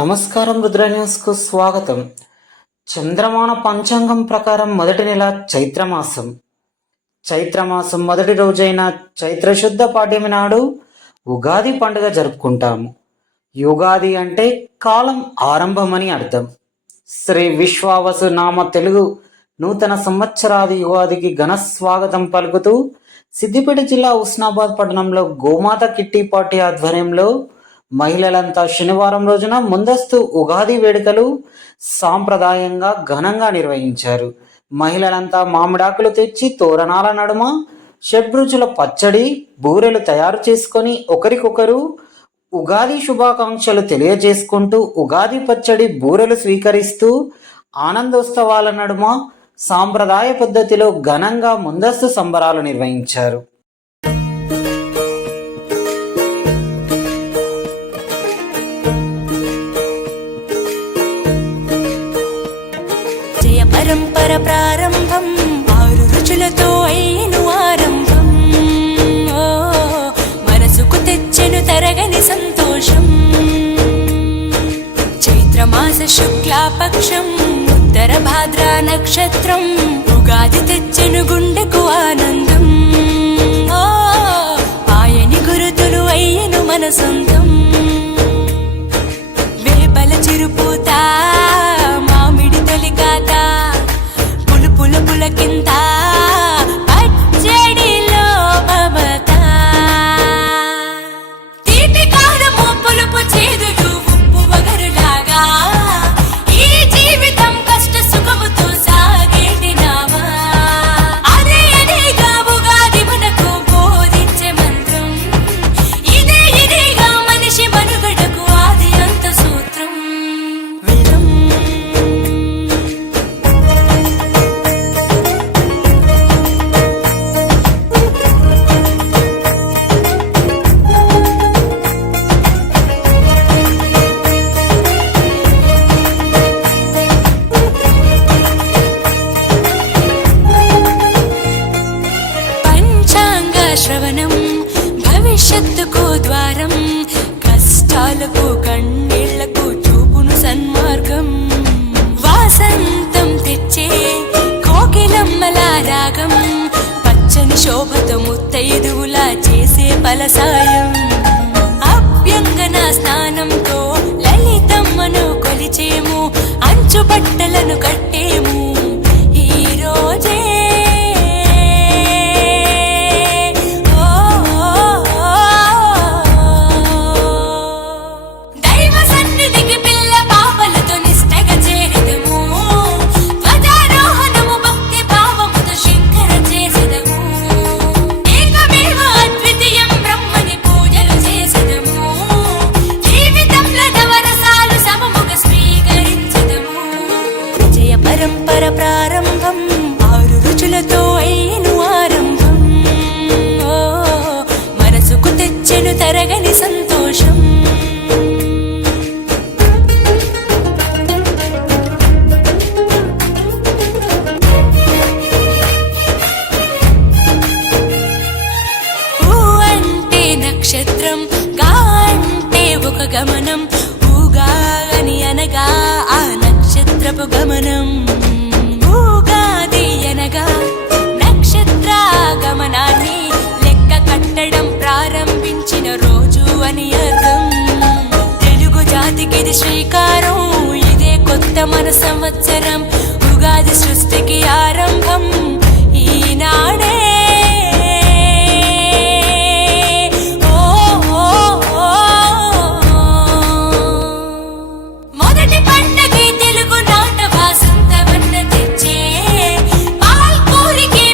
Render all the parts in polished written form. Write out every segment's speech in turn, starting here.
నమస్కారం, రుద్ర న్యూస్ కు స్వాగతం. చంద్రమాన పంచాంగం ప్రకారం మొదటి నెల చైత్రమాసం. చైత్రమాసం మొదటి రోజైన చైత్రశుద్ధ పాడ్యమి నాడు ఉగాది పండుగ జరుపుకుంటాము. యుగాది అంటే కాలం ఆరంభమని అర్థం. శ్రీ విశ్వావసు నామ తెలుగు నూతన సంవత్సరాది యుగాదికి ఘన స్వాగతం పలుకుతూ సిద్దిపేట జిల్లా హుస్నాబాద్ పట్టణంలో గోమాత కిట్టి పార్టీ ఆధ్వర్యంలో మహిళలంతా శనివారం రోజున ముందస్తు ఉగాది వేడుకలు సాంప్రదాయంగా ఘనంగా నిర్వహించారు. మహిళలంతా మామిడాకులు తెచ్చి తోరణాల నడుమ షడ్రుచుల పచ్చడి, బూరెలు తయారు చేసుకొని ఒకరికొకరు ఉగాది శుభాకాంక్షలు తెలియజేసుకుంటూ ఉగాది పచ్చడి, బూరెలు స్వీకరిస్తూ ఆనందోత్సవాల నడుమ సాంప్రదాయ పద్ధతిలో ఘనంగా ముందస్తు సంబరాలు నిర్వహించారు. పరంపర ప్రారంభం, 6 రుచులతో అయిను ఆరంభం. మనసుకు తెచ్చెను తరగని సంతోషం. చైత్రమాస శుక్లాపక్షం, ఉత్తర భాద్ర నక్షత్రం, ఉగాది తెచ్చెను గుండెకు ఆనందం. ఆయని గురుతులు అయ్యను మన సొంతం. వేపల చిరుపూత, మామిడి తొలికాత, పులకింత పచ్చడిలో మమత. తీపి కారము పులుపు చేదులు ఉప్పు వగరులాగా ఈ జీవితం కష్ట సుఖముతో సాగేటి నావా. అదే అదేగా ఉగాది మనకు బోధించే మంత్రం. ఇదేగా మనిషి మనుగడకు ఆది అంత సూత్రం. శ్రవణం భవిష్యత్తుకు ద్వారం, కష్టాలకు కన్నీళ్లకు చూపును సన్మార్గం. వాసంతం తెచ్చే కోకిలమ్మల రాగం, పచ్చని శోభతో ముత్తైదువులా చేసే ఫలసాయం. అభ్యంగన స్నానంతో లలితమ్మను కొలిచేము, అంచు బట్టలను కట్టేము. ఈ రోజే పరంపర ప్రారంభం, 6 రుచులతో అయిను ఆరంభం. మనసుకు తెచ్చెను తరగని సంతోషం. ఊ అంటే నక్షత్రం, గా అంటే ఒక గమనం. ఊగా అని అనగా ఆ నక్షత్రపు గమనం. ఉగాది అనగా నక్షత్ర గమనాన్ని లెక్క కట్టడం ప్రారంభించిన రోజు అని అర్థం. తెలుగు జాతికిది శ్రీకారం, ఇదే కొత్త మన సంవత్సరం. ఉగాది సృష్టికి ఆరంభం ఈనాడే. పాల్కూరికి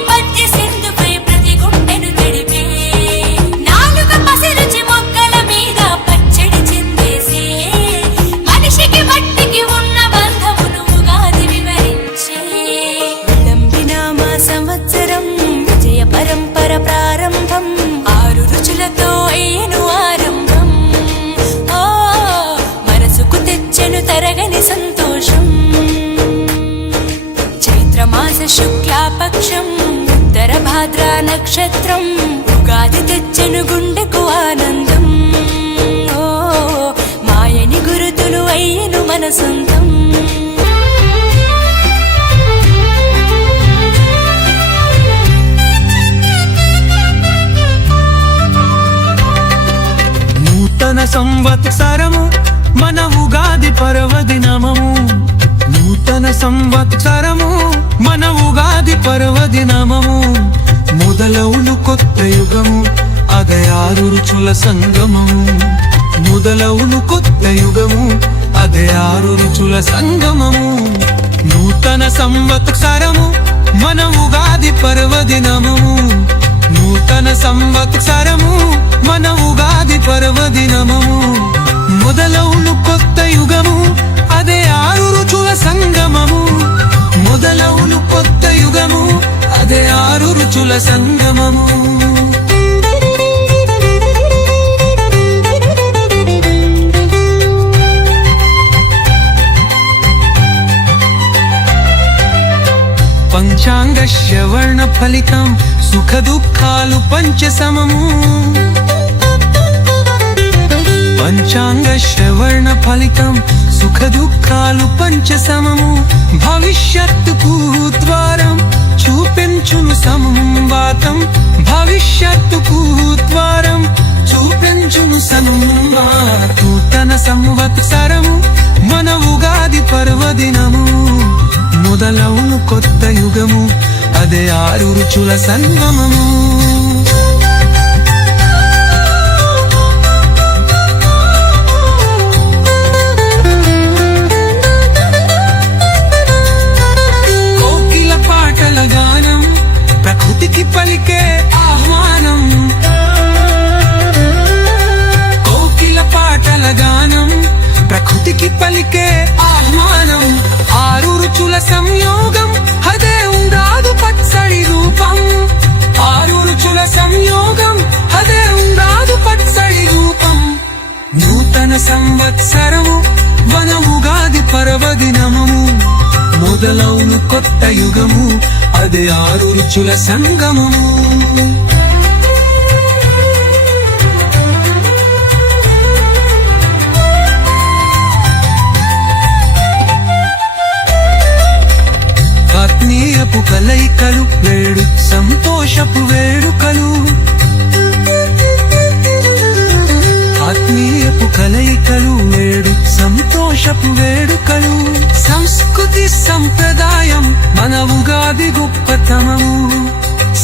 శుక్లాపక్షం ఉత్తర భాద్రా నక్షత్రం ఉగాది తెచ్చెను గుండెకు ఆనందం ఓ మాయని గురుతులు అయ్యను మన సొంతం నూతన సంవత్సరము మన ఉగాది పర్వదినమము నూతన సంవత్సరము మన ఉగాది పర్వదినమము మొదలవును కొత్త యుగము అదే 6 రుచుల సంగమము మొదలవును కొత్త యుగము అదే 6 రుచుల సంగమము నూతన సంవత్సరము మన ఉగాది పర్వదినమము నూతన సంవత్సరము మన ఉగాది పర్వదినమము మొదలవును కొత్త యుగము అదే 6 రుచుల సంగమము మొదలవును కొత్త యుగము అదే 6 రుచుల సంగమము పంచాంగ శ్రవణ ఫలితం సుఖ దుఃఖాలు పంచసమము పంచాంగ శ్రవణ ఫలితం సుఖ దుఃఖాలు పంచసమము భవిష్యత్తుకు ద్వారం చూపించును సంవాతం భవిష్యత్తుకు ద్వారం చూపించును సంవాతం నూతన సంవత్సరము మన ఉగాది పర్వదినము మొదలవును కొత్త యుగము అదే 6 రుచుల సంగమము కోకిల పాటల గానం ప్రకృతికి పలికే ఆహ్వానం కోకిల పాటల గానం ప్రకృతికి పలికే ఆహ్వానం 6 రుచుల సంయోగం అదే ఉండాదు పచ్చడి రూపం 6 రుచుల సంయోగం అదే ఉండాదు పచ్చడి రూపం నూతన సంవత్సరము మన ఉగాది పర్వదినమము మొదలవును కొత్త యుగము అదే 6 రుచుల సంగమము ఆత్మీయపు కలయికలు వేడు సంతోషపు వేడుకలు ఆత్మీయపు కలయికలు వేడు సంతోషపు వేడుకలు సంస్కృతి సంప్రదాయం మన ఉగాది గొప్పతనము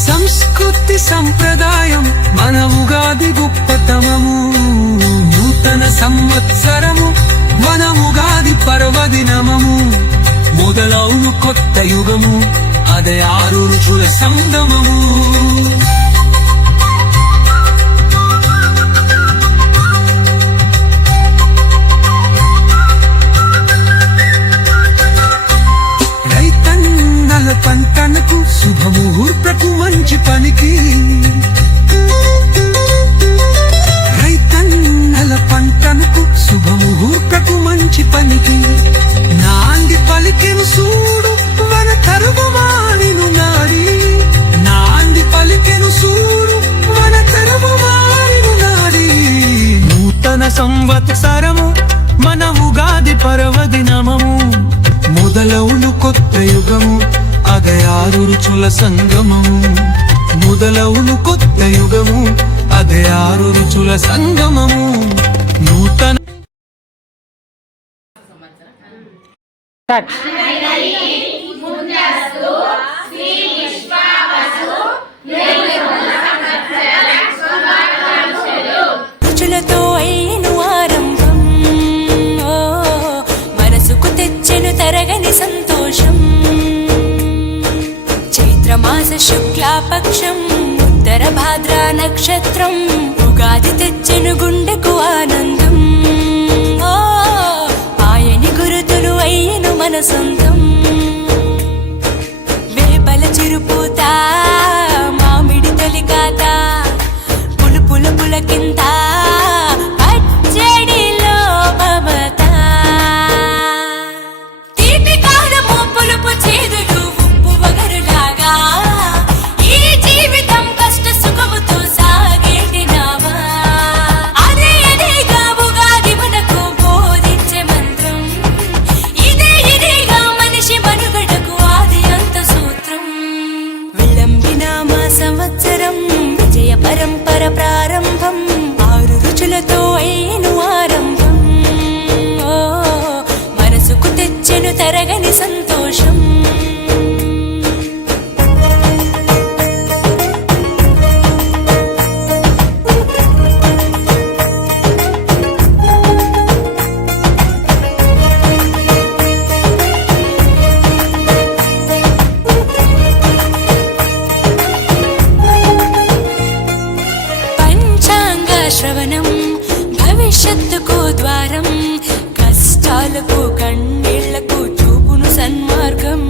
సంస్కృతి సంప్రదాయం మన ఉగాది గొప్పతనము నూతన సంవత్సరము మన ఉగాది పర్వదినమము మొదలవును కొత్త యుగము అదే 6 రుచుల సంగమము రైతన్నల పంటలకు శుభముహూర్తకు మంచి పనికి రైతన్నల పంటలకు శుభముహూర్తకు మంచి పనికి నాంది పలికెను సూడు మన తరువానిను నాడి నాంది పలికెను సూడు మన తరువానిను నాడి నూతన సంవత్సరము మన ఉగాది పర్వదినమము మొదలవును కొత్త యుగము అదే 6 రుచుల సంగమము మొదలవును కొత్త యుగము అదే 6 రుచుల సంగమము నూతన రుచులతో అయిను ఆరంభం ఓ మనసుకు తెచ్చెను తరగని సంతోషం చైత్రమాస శుక్లాపక్షం ఉత్తర భాద్రా నక్షత్రం ఉగాది తెచ్చెను గుండెకు ఆనందం ఓ ఆయని గురుతులు అయ్యను మన సొంతం వేపల చిరుపూత మామిడి తొలికాత పులుపుల పులకింత పచ్చడిలో మమత తీపి కారము పులుపు చేదులు ఉప్పు వగరులాగా సంవత్సరం విజయ పరంపర ప్రారంభం 6 రుచులతో అయ్యను ఆరంభం ఓ మనసుకు తెచ్చెను తరగని సంతోషం శ్రవణం భవిష్యత్తుకు ద్వారం కష్టాలకు కన్నీళ్లకు చూపును సన్మార్గం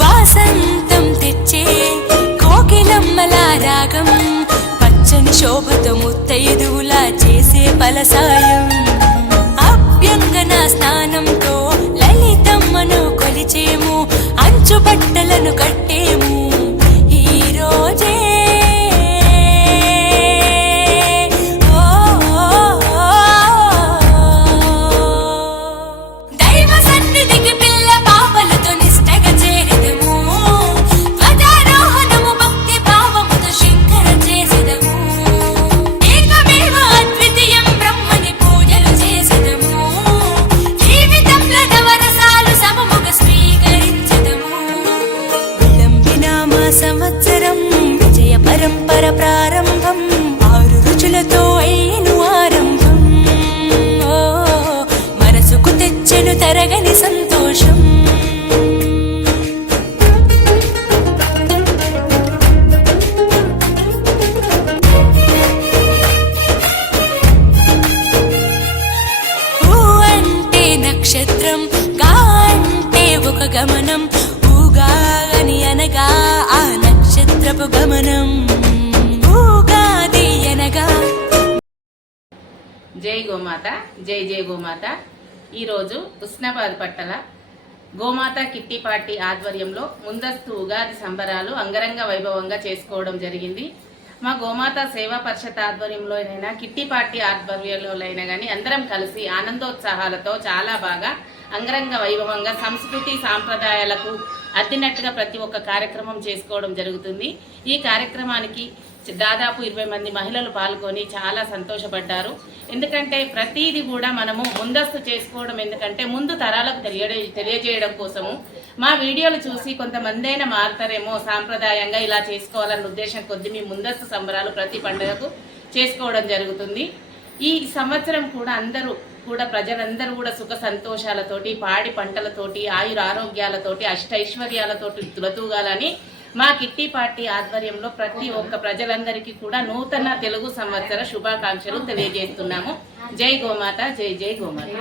వాసంతం తెచ్చే కోకిలమ్మల రాగం పచ్చని శోభతో ముత్తైదువులా చేసే ఫలసాయం అభ్యంగన స్నానంతో లలితమ్మను కొలిచేము అంచు బట్టలను కట్టేము ఈ రోజే సంవత్సరం విజయ పరంపర ప్రారంభం 6 రుచులతో అయ్యను ఆరంభం ఓ మనసుకు తెచ్చెను తరగని సంతోషం ఊ అంటే నక్షత్రం గా అంటే ఒక గమనం ఊగాని అనగా ఆ నక్షత్రపు గమనం ఊగాది అనగా. జై గోమాత జై జై గోమాత. ఈరోజు ఉస్నాబాద్ పట్టణ గోమాత కిట్టి పార్టీ ఆధ్వర్యంలో ముందస్తు ఉగాది సంబరాలు అంగరంగ వైభవంగా చేసుకోవడం జరిగింది. మా గోమాత సేవా పరిషత్ ఆధ్వర్యంలోనైనా కిట్టి పార్టీ ఆధ్వర్యంలోనైనా కానీ అందరం కలిసి ఆనందోత్సాహాలతో చాలా బాగా అంగరంగ వైభవంగా సంస్కృతి సాంప్రదాయాలకు అద్దినట్టుగా ప్రతి ఒక్క కార్యక్రమం చేసుకోవడం జరుగుతుంది. ఈ కార్యక్రమానికి దాదాపు 20 మంది మహిళలు పాల్గొని చాలా సంతోషపడ్డారు. ఎందుకంటే ప్రతిదీ కూడా మనము ముందస్తు చేసుకోవడం, ఎందుకంటే ముందు తరాలకు తెలియజేయడం కోసము. మా వీడియోలు చూసి కొంతమంది అయినా మారుతారేమో, సాంప్రదాయంగా ఇలా చేసుకోవాలన్న ఉద్దేశం కొద్ది మీ ముందస్తు సంబరాలు ప్రతి పండుగకు చేసుకోవడం జరుగుతుంది. ఈ సంవత్సరం కూడా ప్రజలందరూ కూడా సుఖ సంతోషాలతోటి, పాడి పంటలతోటి, ఆయుర ఆరోగ్యాలతోటి, అష్టైశ్వర్యాలతోటి తులతూగాలని మా కిట్టి పార్టీ ఆధ్వర్యంలో ప్రతి ఒక్క ప్రజలందరికీ కూడా నూతన తెలుగు సంవత్సర శుభాకాంక్షలు తెలియజేస్తున్నాము. జై గోమాత జై జై గోమాత.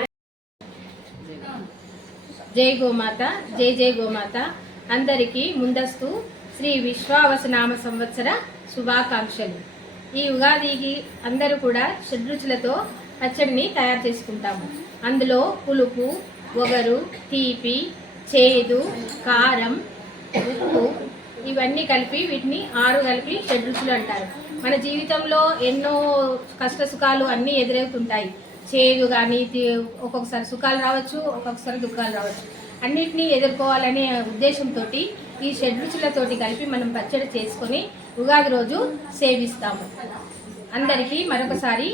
జై గోమాత జై జై గోమాత. అందరికీ ముందస్తు శ్రీ విశ్వావసనామ సంవత్సర శుభాకాంక్షలు. ఈ ఉగాదికి అందరూ కూడా షడ్రుచులతో పచ్చడిని తయారు చేసుకుంటాము. అందులో పులుపు, ఒగరు, తీపి, చేదు, కారం, ఉప్పు ఇవన్నీ కలిపి వీటిని 6 కలిపి షడ్రుచులు అంటారు. మన జీవితంలో ఎన్నో కష్ట సుఖాలు అన్నీ ఎదురవుతుంటాయి. చేదు కానీ ఒక్కొక్కసారి సుఖాలు రావచ్చు, ఒక్కొక్కసారి దుఃఖాలు రావచ్చు. అన్నిటినీ ఎదుర్కోవాలనే ఉద్దేశంతో ఈ షడ్రుచులతోటి కలిపి మనం పచ్చడి చేసుకొని ఉగాది రోజు సేవిస్తాము. అందరికీ మరొకసారి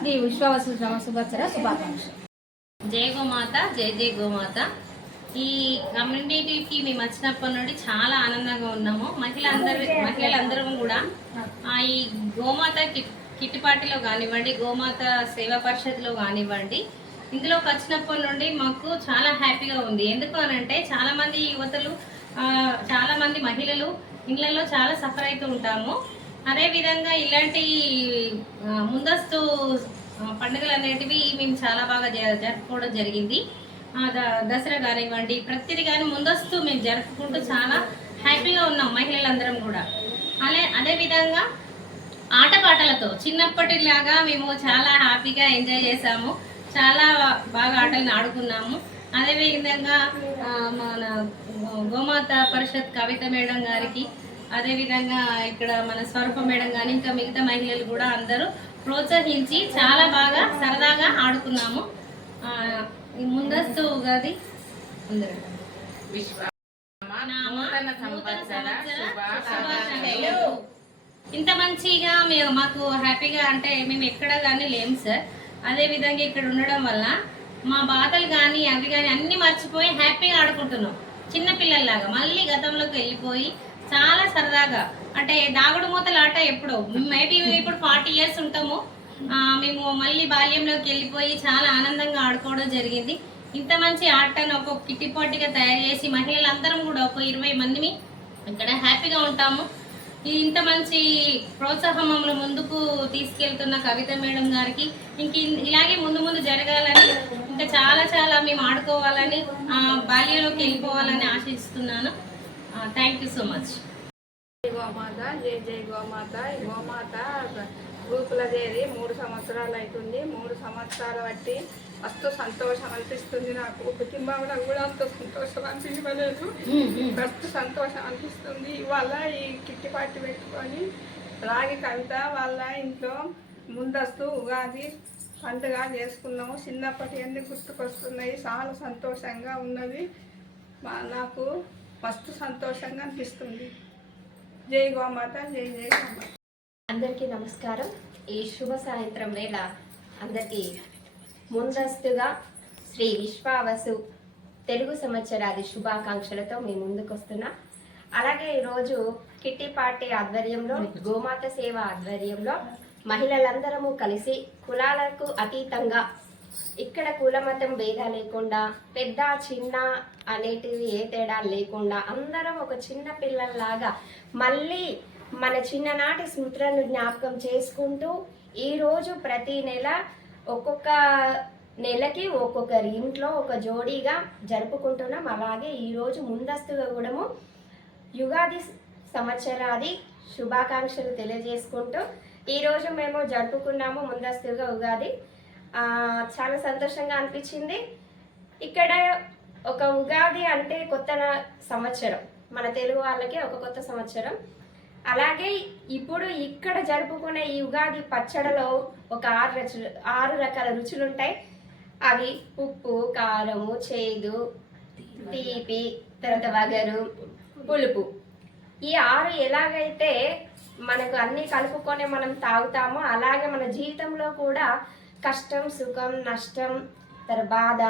శ్రీ విశ్వావసనామ సంవత్సర శుభాకాంక్షలు. జై గోమాత జై జై గోమాత. ఈ కమ్యూనిటీకి మేము వచ్చినప్పటి నుండి చాలా ఆనందంగా ఉన్నాము. మహిళలందరూ కూడా ఈ గోమాత కిట్టి పార్టీలో కానివ్వండి, గోమాత సేవా పరిషత్లో కానివ్వండి, ఇందులోకి వచ్చినప్పటి నుండి మాకు చాలా హ్యాపీగా ఉంది. ఎందుకు అనంటే చాలామంది యువతలు, చాలామంది మహిళలు ఇళ్లలో చాలా సఫర్ అవుతూ ఉంటాము. అదేవిధంగా ఇలాంటి ముందస్తు పండుగలు అనేటివి మేము చాలా బాగా జరుపుకోవడం జరిగింది. దసరా కానివ్వండి, ప్రతిదీ కానీ ముందస్తు మేము జరుపుకుంటూ చాలా హ్యాపీగా ఉన్నాం మహిళలందరం కూడా. అదేవిధంగా ఆటపాటలతో చిన్నప్పటిలాగా మేము చాలా హ్యాపీగా ఎంజాయ్ చేసాము. చాలా బాగా ఆటలను ఆడుకున్నాము. అదేవిధంగా మన గోమాత పరిషత్ కవిత మేడం గారికి, అదేవిధంగా ఇక్కడ మన స్వరూప మేడం కానీ ఇంకా మిగతా మహిళలు కూడా అందరూ ప్రోత్సహించి చాలా బాగా సరదాగా ఆడుకున్నాము. ముందస్తు ఉగాది అందరూ నూతన సంవత్సర శుభాకాంక్షలు. ఇంత మంచిగా మాకు హ్యాపీగా అంటే మేము ఎక్కడ కానీ లేము సార్. అదేవిధంగా ఇక్కడ ఉండడం వల్ల మా బాధలు కానీ అవి కానీ అన్నీ మర్చిపోయి హ్యాపీగా ఆడుకుంటున్నాం చిన్నపిల్లల్లాగా. మళ్ళీ గతంలోకి వెళ్ళిపోయి చాలా సరదాగా అంటే దాగుడు మూతల ఆట ఎప్పుడో మేబీ ఇప్పుడు 40 years ఉంటాము. మేము మళ్ళీ బాల్యంలోకి వెళ్ళిపోయి చాలా ఆనందంగా ఆడుకోవడం జరిగింది. ఇంత మంచి ఆటను ఒక కిట్టి పార్టీగా తయారు చేసి మహిళలందరం కూడా ఒక 20 మందిని ఇక్కడ హ్యాపీగా ఉంటాము. ఇంత మంచి ప్రోత్సాహం మమ్మల్ని ముందుకు తీసుకెళ్తున్న కవిత మేడం గారికి ఇలాగే ముందు ముందు జరగాలని, ఇంకా చాలా చాలా మేము ఆడుకోవాలని, బాల్యంలోకి వెళ్ళిపోవాలని ఆశిస్తున్నాను. Thank you so much. గోమాత జై జై గోమాత. ఈ గోమాత గ్రూపుల చేరి 3 సంవత్సరాలు అవుతుంది. 3 సంవత్సరాలు బట్టి మస్తు సంతోషం అనిపిస్తుంది. నాకు కుటుంబంలో కూడా అంత సంతోషం అనిపించలేదు. మస్తు సంతోషం అనిపిస్తుంది. ఇవాళ ఈ కిట్టి పార్టీ పెట్టుకొని రాగి కవిత వాళ్ళ ఇంట్లో ముందస్తు ఉగాది పండుగ చేసుకున్నాము. చిన్నప్పటి అన్ని గుర్తుకొస్తున్నాయి. చాలా సంతోషంగా ఉన్నది. నాకు మస్తు సంతోషంగా అనిపిస్తుంది. జై గోమాత జై జై గోమాత. అందరికీ నమస్కారం. ఈ శుభ సాయంత్రం వేళ అందరికీ ముందస్తుగా శ్రీ విశ్వావసు తెలుగు సంవత్సరాది శుభాకాంక్షలతో మేము ముందుకు వస్తున్నాం. అలాగే ఈరోజు కిట్టి పార్టీ ఆధ్వర్యంలో, గోమాత సేవ ఆధ్వర్యంలో మహిళలందరము కలిసి కులాలకు అతీతంగా, ఇక్కడ కులమతం భేదాలు లేకుండా, పెద్ద చిన్న అనేటివి ఏ తేడా లేకుండా అందరం ఒక చిన్న పిల్లల్లాగా మళ్ళీ మన చిన్ననాటి స్మృతులను జ్ఞాపకం చేసుకుంటూ ఈరోజు ప్రతి నెల ఒక్కొక్క నెలకి ఒక్కొక్కరి ఇంట్లో ఒక జోడీగా జరుపుకుంటున్నాం. అలాగే ఈరోజు ముందస్తుగా కూడా యుగాది సంవత్సరాది శుభాకాంక్షలు తెలియజేసుకుంటూ ఈరోజు మేము జరుపుకున్నాము ముందస్తుగా ఉగాది. చాలా సంతోషంగా అనిపించింది. ఇక్కడ ఒక ఉగాది అంటే కొత్త సంవత్సరం, మన తెలుగు వాళ్ళకి ఒక కొత్త సంవత్సరం. అలాగే ఇప్పుడు ఇక్కడ జరుపుకునే ఈ ఉగాది పచ్చడిలో ఒక 6 రకాల రుచులు ఉంటాయి. అవి ఉప్పు, కారము, చేదు, తీపి, తర్వాత వగరు, పులుపు. ఈ 6 ఎలాగైతే మనకు అన్నీ కలుపుకొని మనం తాగుతామో అలాగే మన జీవితంలో కూడా కష్టం, సుఖం, నష్టం, బాధ,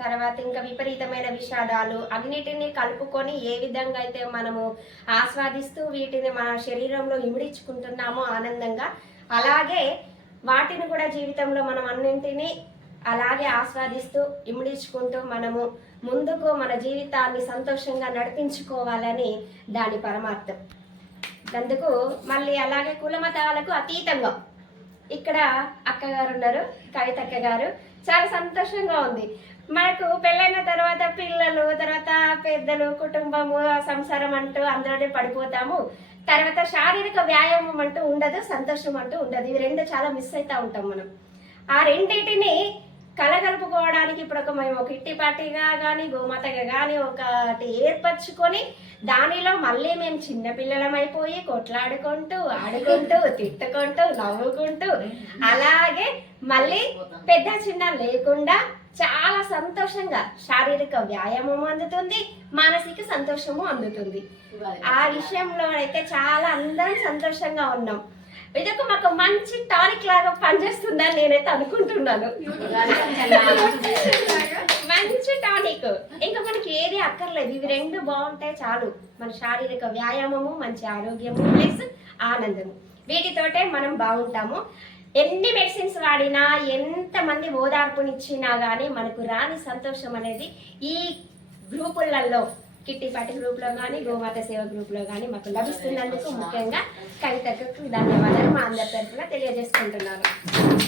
తర్వాత ఇంకా విపరీతమైన విషాదాలు అన్నిటినీ కలుపుకొని ఏ విధంగా అయితే మనము ఆస్వాదిస్తూ వీటిని మన శరీరంలో ఇమిడించుకుంటున్నామో ఆనందంగా, అలాగే వాటిని కూడా జీవితంలో మనం అన్నింటినీ అలాగే ఆస్వాదిస్తూ ఇమిడించుకుంటూ మనము ముందుకు మన జీవితాన్ని సంతోషంగా నడిపించుకోవాలని దాని పరమార్థం. అందుకు మళ్ళీ అలాగే కులమతాలకు అతీతంగా ఇక్కడ అక్కగారు ఉన్నారు, కవిత అక్క గారు. చాలా సంతోషంగా ఉంది. మనకు పెళ్ళైన తర్వాత పిల్లలు, తర్వాత పెద్దలు, కుటుంబము, సంసారం అంటూ అందరినీ పడిపోతాము. తర్వాత శారీరక వ్యాయామం అంటూ ఉండదు, సంతోషం అంటూ ఉండదు. ఇవి 2 చాలా మిస్ అవుతూ ఉంటాం మనం. ఆ రెండింటిని కలగలుపుకోవడానికి ఇప్పుడు మేము కిట్టి పార్టీగా కానీ గోమాతగా కానీ ఒకటి ఏర్పరచుకొని దానిలో మళ్ళీ మేము చిన్నపిల్లలమైపోయి కొట్లాడుకుంటూ, ఆడుకుంటూ, తిట్టుకుంటూ, నవ్వుకుంటూ అలాగే మళ్ళీ పెద్ద చిన్న లేకుండా చాలా సంతోషంగా శారీరక వ్యాయామం అందుతుంది, మానసిక సంతోషము అందుతుంది. ఆ విషయంలో అయితే చాలా అందరం సంతోషంగా ఉన్నాం. ఇదొక మాకు మంచి టానిక్ లాగా పనిచేస్తుందని నేనైతే అనుకుంటున్నాను. మంచి టానిక్. ఇంకా మనకి ఏది అక్కర్లేదు, ఇవి 2 బాగుంటాయి చాలు. మన శారీరక వ్యాయామము, మంచి ఆరోగ్యము ప్లస్ ఆనందము, వీటితోటే మనం బాగుంటాము. ఎన్ని మెడిసిన్స్ వాడినా, ఎంతమంది ఓదార్పునిచ్చినా కానీ మనకు రాని సంతోషం అనేది ఈ గ్రూపులలో, కిట్టి పార్టీ గ్రూప్లో కానీ గోమాత సేవ గ్రూప్లో కానీ మాకు లభిస్తున్నందుకు ముఖ్యంగా కవితకు ధన్యవాదాలు మా అందరి తరఫున తెలియజేసుకుంటున్నాను.